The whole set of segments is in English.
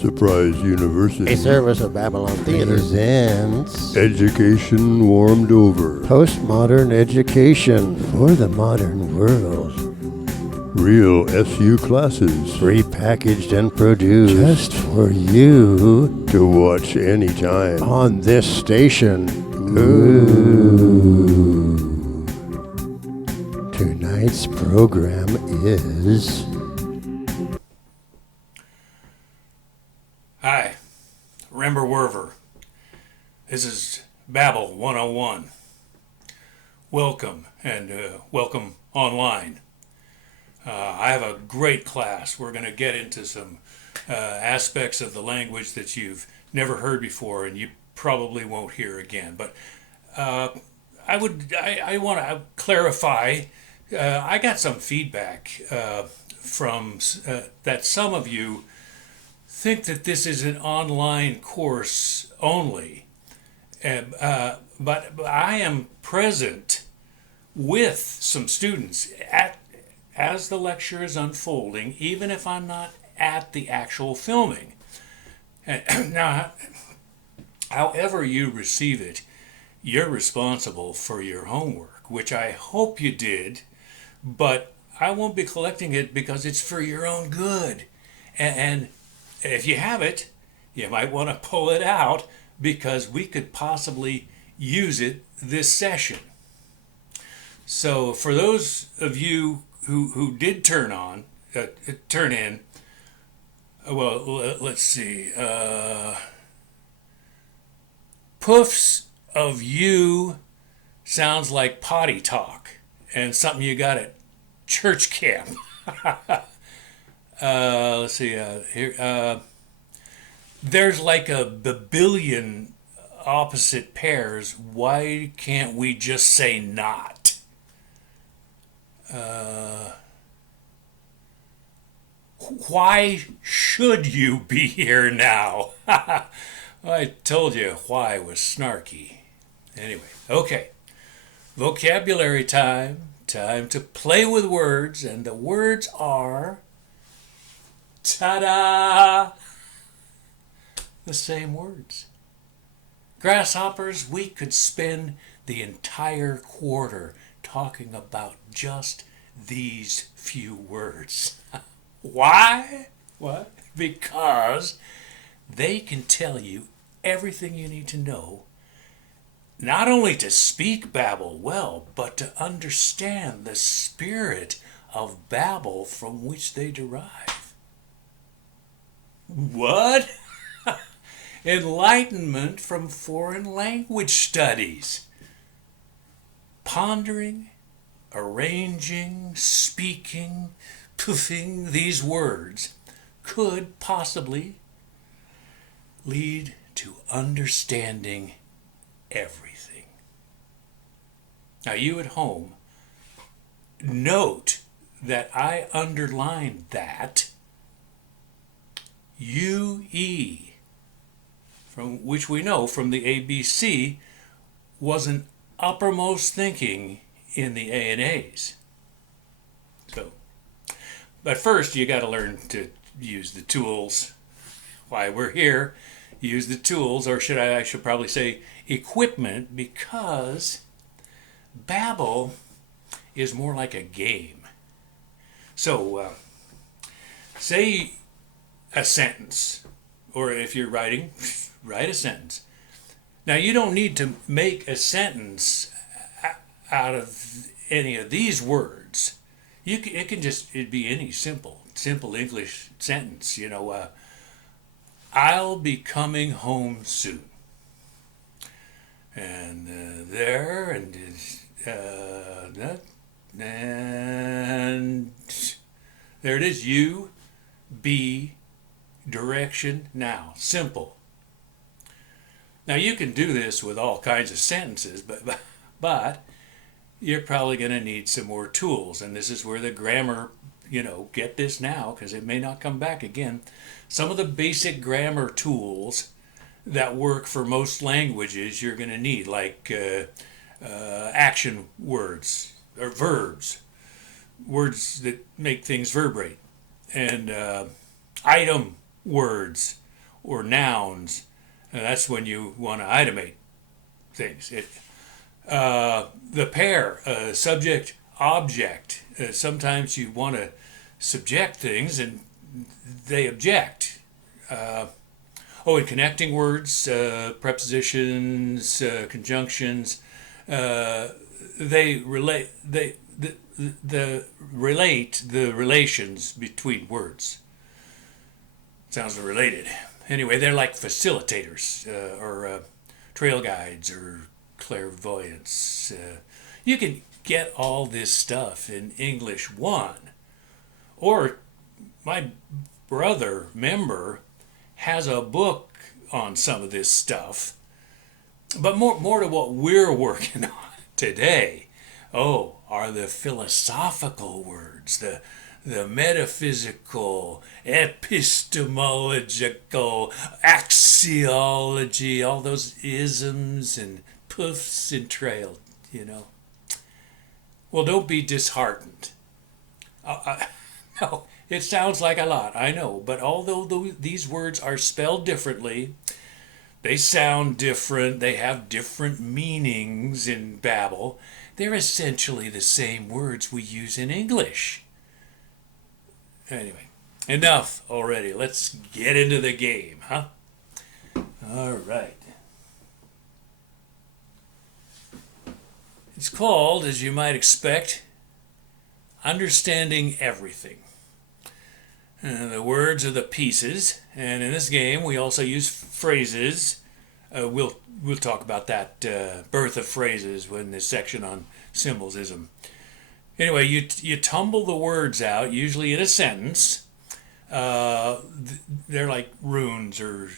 Surprise University A service of Babylon Theater presents Education Warmed Over. Postmodern Education for the Modern World. Real SU classes Repackaged and produced just for you to watch anytime. on this station. Tonight's program is... Hi, Rember Werver. This is Babble 101. Welcome, and welcome online. I have a great class. We're going to get into some aspects of the language that you've never heard before and you probably won't hear again. But I want to clarify. I got some feedback from that some of you think that this is an online course only, but I am present with some students as the lecture is unfolding, even if I'm not at the actual filming. Now, however you receive it, you're responsible for your homework, which I hope you did, but I won't be collecting it because it's for your own good. And if you have it, you might want to pull it out because we could possibly use it this session. So for those of you who did turn in, well, let's see. Poofs of you sounds like potty talk and something you got at church camp. Let's see here. There's like a babillion opposite pairs. Why can't we just say not? Why should you be here now? I told you why was snarky. Anyway, okay. Vocabulary time. Time to play with words, and the words are... ta-da! The same words. Grasshoppers, we could spend the entire quarter talking about just these few words. Why? What? Because they can tell you everything you need to know, not only to speak Babble well, but to understand the spirit of Babble from which they derive. What? Enlightenment from foreign language studies. Pondering, arranging, speaking, poofing these words could possibly lead to understanding everything. Now, you at home, note that I underlined that UE, from which we know from the ABC, wasn't uppermost thinking in the A&As. So, but first you got to learn to use the tools. Why we're here, use the tools, or I should probably say equipment, because Babble is more like a game. So, say a sentence, or if you're writing, write a sentence. Now, you don't need to make a sentence out of any of these words. It'd be any simple English sentence. I'll be coming home soon. And there, and that, and there it is. You, be, direction, now. Simple. Now, you can do this with all kinds of sentences, but you're probably going to need some more tools. And this is where the grammar, get this now because it may not come back again. Some of the basic grammar tools that work for most languages you're going to need, like action words or verbs, words that make things verbrate, and item words, or nouns. That's when you want to itemate things. The pair, subject, object. Sometimes you want to subject things and they object. And connecting words, prepositions, conjunctions, they relate. Relate the relations between words. Sounds related. Anyway, they're like facilitators or trail guides or clairvoyants. You can get all this stuff in English 1. Or my brother, member, has a book on some of this stuff. But more to what we're working on today. Are the philosophical words, the metaphysical, epistemological, axiology, all those isms and poofs entrailed, Well, don't be disheartened. No, it sounds like a lot, I know, but although these words are spelled differently, they sound different, they have different meanings in Babble, they're essentially the same words we use in English. Anyway, enough already. Let's get into the game, huh? All right. It's called, as you might expect, Understanding Everything. The words are the pieces, and in this game we also use phrases. We'll talk about that birth of phrases when this section on symbolism. Anyway, you tumble the words out, usually in a sentence. They're like runes or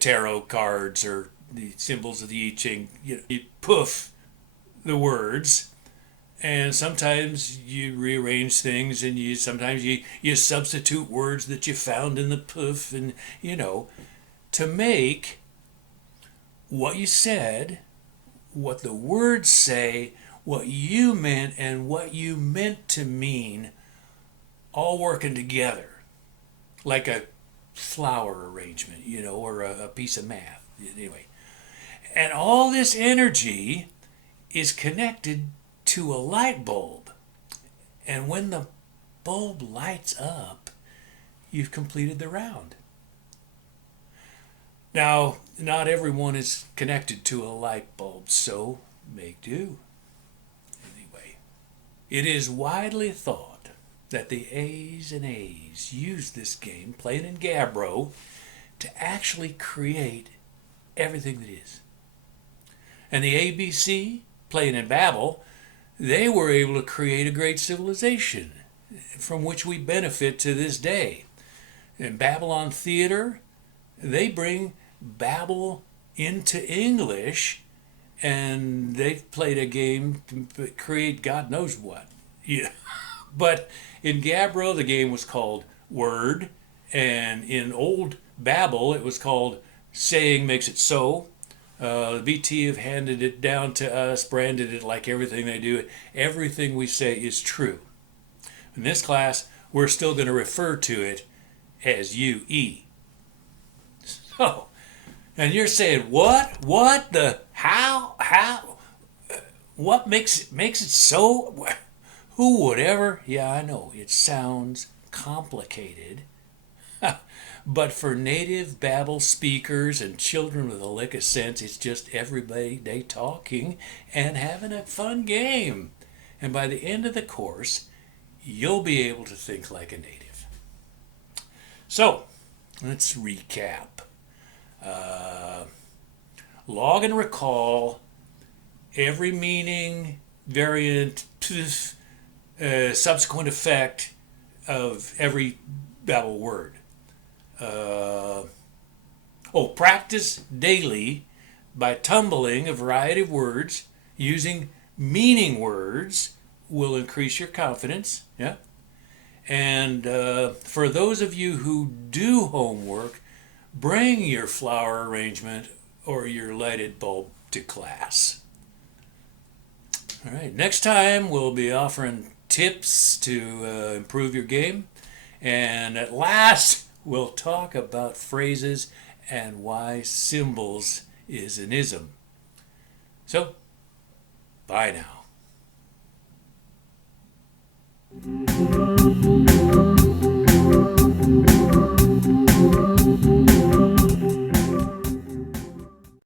tarot cards or the symbols of the I Ching. You poof the words, and sometimes you rearrange things, and sometimes you substitute words that you found in the poof, and to make what you said, what the words say, what you meant, and what you meant to mean, all working together, like a flower arrangement, or a piece of math. Anyway, and all this energy is connected to a light bulb. And when the bulb lights up, you've completed the round. Now, not everyone is connected to a light bulb, so make do. Anyway, it is widely thought that the A's and A's use this game, played in Gabbro, to actually create everything that is. And the ABC, playing in Babble, they were able to create a great civilization from which we benefit to this day. In Babylon Theater, they bring Babble into English, and they've played a game to create God knows what. Yeah. But in Gabbro, the game was called Word, and in old Babble, it was called Saying Makes It So. The BT have handed it down to us, branded it like everything they do. Everything we say is true. In this class, we're still going to refer to it as UE. So, and you're saying, what? What? The how? What makes it so? Who would ever? Yeah, I know, it sounds complicated. But for native Babble speakers and children with a lick of sense, it's just everybody talking and having a fun game. And by the end of the course, you'll be able to think like a native. So, let's recap. Log and recall every meaning, variant, subsequent effect of every Babble word. Practice daily by tumbling a variety of words. Using meaning words will increase your confidence. Yeah. And for those of you who do homework, bring your flower arrangement or your lighted bulb to class. All right. Next time we'll be offering tips to improve your game. And at last, we'll talk about phrases and why symbols is an ism. So, bye now.